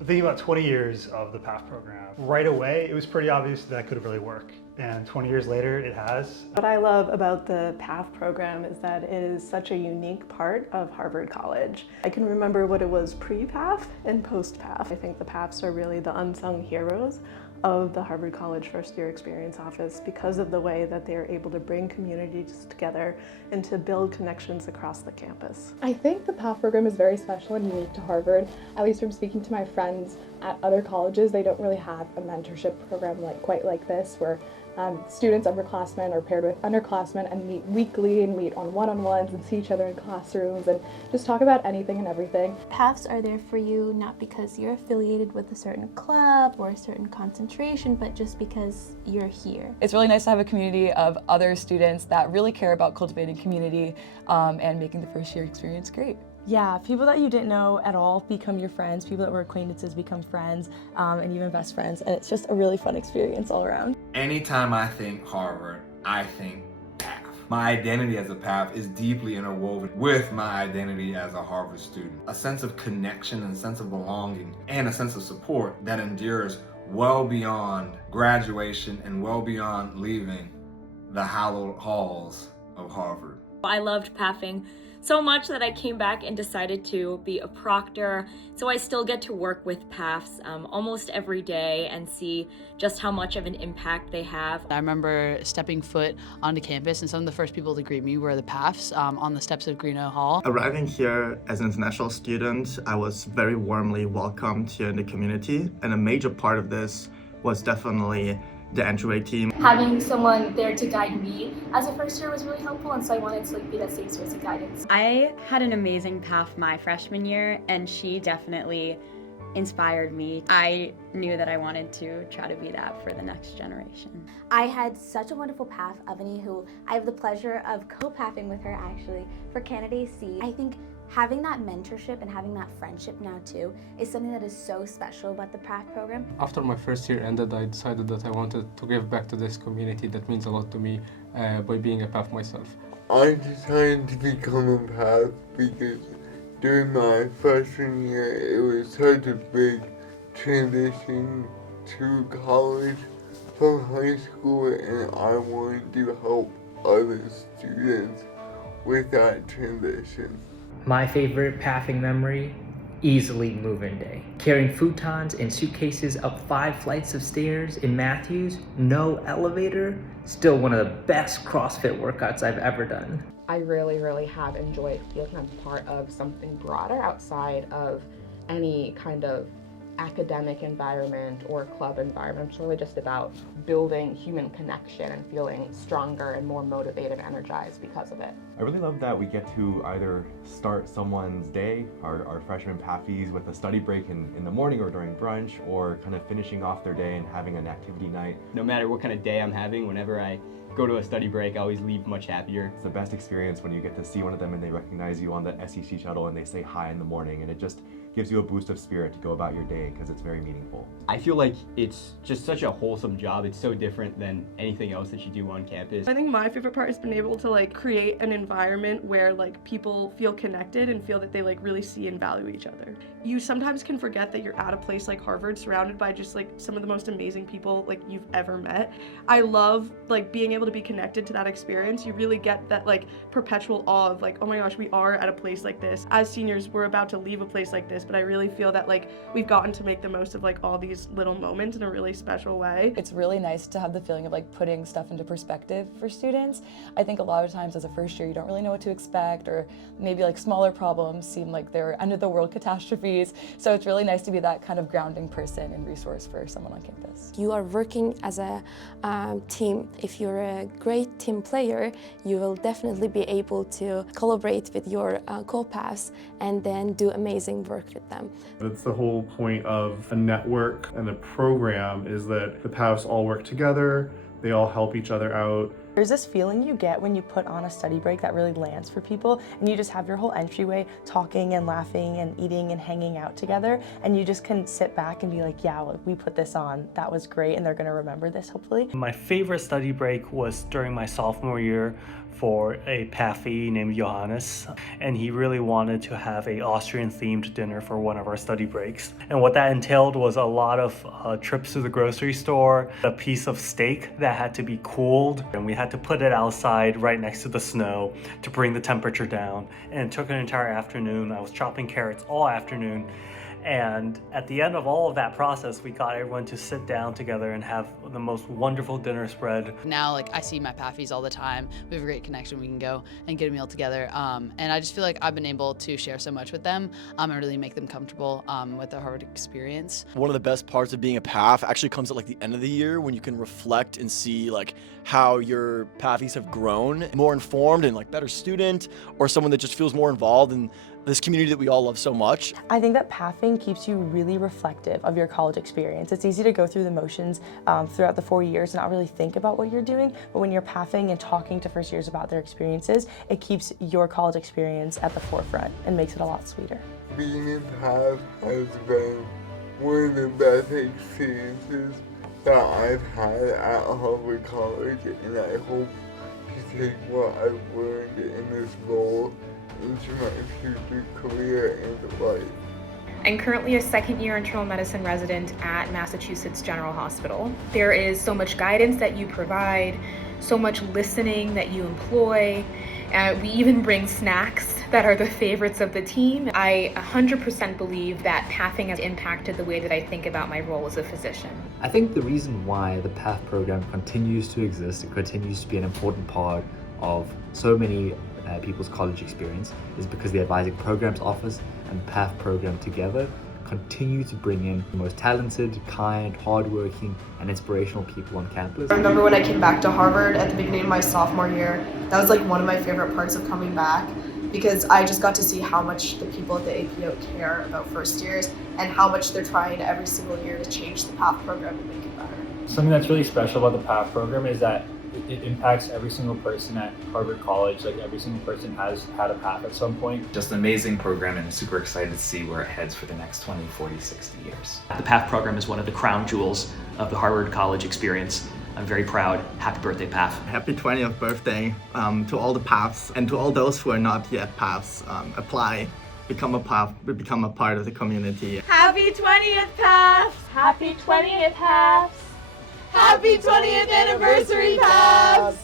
Thinking about 20 years of the PAF program, right away it was pretty obvious that could really work. And 20 years later, it has. What I love about the PAF program is that it is such a unique part of Harvard College. I can remember what it was pre-PAF and post-PAF. I think the PAFs are really the unsung heroes of the Harvard College First Year Experience Office because of the way that they are able to bring communities together and to build connections across the campus. I think the PAF program is very special and unique to Harvard. At least from speaking to my friends at other colleges, they don't really have a mentorship program quite like this, where students, upperclassmen, are paired with underclassmen and meet weekly and meet on one-on-ones and see each other in classrooms and just talk about anything and everything. PAFs are there for you not because you're affiliated with a certain club or a certain concentration, but just because you're here. It's really nice to have a community of other students that really care about cultivating community and making the first year experience great. Yeah, people that you didn't know at all become your friends, people that were acquaintances become friends, and even best friends, and it's just a really fun experience all around. Anytime I think Harvard, I think PAF. My identity as a PAF is deeply interwoven with my identity as a Harvard student. A sense of connection and a sense of belonging and a sense of support that endures well beyond graduation and well beyond leaving the hallowed halls of Harvard. I loved PAFing so much that I came back and decided to be a proctor. So I still get to work with PAFs almost every day and see just how much of an impact they have. I remember stepping foot onto campus and some of the first people to greet me were the PAFs on the steps of Greenough Hall. Arriving here as an international student, I was very warmly welcomed here in the community, and a major part of this was definitely the entryway team. Having someone there to guide me as a first year was really helpful, and so I wanted to be that same source of guidance. I had an amazing PAF my freshman year, and she definitely inspired me. I knew that I wanted to try to be that for the next generation. I had such a wonderful PAF, Avani, who I have the pleasure of co-PAFing with her actually for Canada C. I think having that mentorship and having that friendship now too is something that is so special about the PAF program. After my first year ended, I decided that I wanted to give back to this community that means a lot to me by being a PAF myself. I decided to become a PAF because during my freshman year it was such a big transition to college from high school, and I wanted to help other students with that transition. My favorite PAFing memory, easily move-in day. Carrying futons and suitcases up 5 flights of stairs in Matthews, no elevator, still one of the best CrossFit workouts I've ever done. I really have enjoyed feeling I'm part of something broader outside of any kind of academic environment or club environment. It's really just about building human connection and feeling stronger and more motivated and energized because of it. I really love that we get to either start someone's day, our freshman PAFies, with a study break in the morning or during brunch, or kind of finishing off their day and having an activity night. No matter what kind of day I'm having, whenever I go to a study break, I always leave much happier. It's the best experience when you get to see one of them and they recognize you on the SEC shuttle and they say hi in the morning, and it just gives you a boost of spirit to go about your day because it's very meaningful. I feel like it's just such a wholesome job. It's so different than anything else that you do on campus. I think my favorite part has been able to create an environment where people feel connected and feel that they really see and value each other. You sometimes can forget that you're at a place like Harvard surrounded by just some of the most amazing people you've ever met. I love being able to be connected to that experience. You really get that perpetual awe of oh my gosh, we are at a place like this. As seniors, we're about to leave a place like this, but I really feel that we've gotten to make the most of all these little moments in a really special way. It's really nice to have the feeling of putting stuff into perspective for students. I think a lot of times as a first year you don't really know what to expect, or maybe smaller problems seem like they're end of the world catastrophes. So it's really nice to be that kind of grounding person and resource for someone on campus. You are working as a team. If you're a great team player, you will definitely be able to collaborate with your co-PAFs and then do amazing work with them. That's the whole point of a network and a program, is that the PAFs all work together, they all help each other out. There's this feeling you get when you put on a study break that really lands for people, and you just have your whole entryway talking and laughing and eating and hanging out together, and you just can sit back and be yeah, we put this on, that was great, and they're gonna remember this hopefully. My favorite study break was during my sophomore year for a PAFie named Johannes, and he really wanted to have a Austrian themed dinner for one of our study breaks. And what that entailed was a lot of trips to the grocery store, a piece of steak that had to be cooled, and we had to put it outside right next to the snow to bring the temperature down. And it took an entire afternoon. I was chopping carrots all afternoon. And at the end of all of that process, we got everyone to sit down together and have the most wonderful dinner spread. Now, like, I see my PAFies all the time. We have a great connection. We can go and get a meal together. And I just feel like I've been able to share so much with them and really make them comfortable with the Harvard experience. One of the best parts of being a PAF actually comes at like the end of the year when you can reflect and see like how your PAFies have grown, more informed and like better student, or someone that just feels more involved in this community that we all love so much. I think that PAFing keeps you really reflective of your college experience. It's easy to go through the motions throughout the 4 years and not really think about what you're doing, but when you're PAFing and talking to first years about their experiences, it keeps your college experience at the forefront and makes it a lot sweeter. Being in PAF has been one of the best experiences that I've had at Harvard College, and I hope to take what I've learned in this role into my future career and life. I'm currently a second-year internal medicine resident at Massachusetts General Hospital. There is so much guidance that you provide, so much listening that you employ. We even bring snacks that are the favorites of the team. I 100% believe that PAFing has impacted the way that I think about my role as a physician. I think the reason why the PAF program continues to exist and continues to be an important part of so many people's college experience is because the Advising Programs Office and the PAF program together continue to bring in the most talented, kind, hardworking, and inspirational people on campus. I remember when I came back to Harvard at the beginning of my sophomore year, that was like one of my favorite parts of coming back, because I just got to see how much the people at the APO care about first years and how much they're trying every single year to change the PAF program and make it better. Something that's really special about the PAF program is that it impacts every single person at Harvard College. Like, every single person has had a PAF at some point. Just an amazing program, and super excited to see where it heads for the next 20, 40, 60 years. The PAF program is one of the crown jewels of the Harvard College experience. I'm very proud. Happy birthday, PAF. Happy 20th birthday to all the PAFs, and to all those who are not yet PAFs. Apply, become a PAF, become a part of the community. Happy 20th PAFs! Happy 20th PAFs! Happy 20th anniversary PAFs!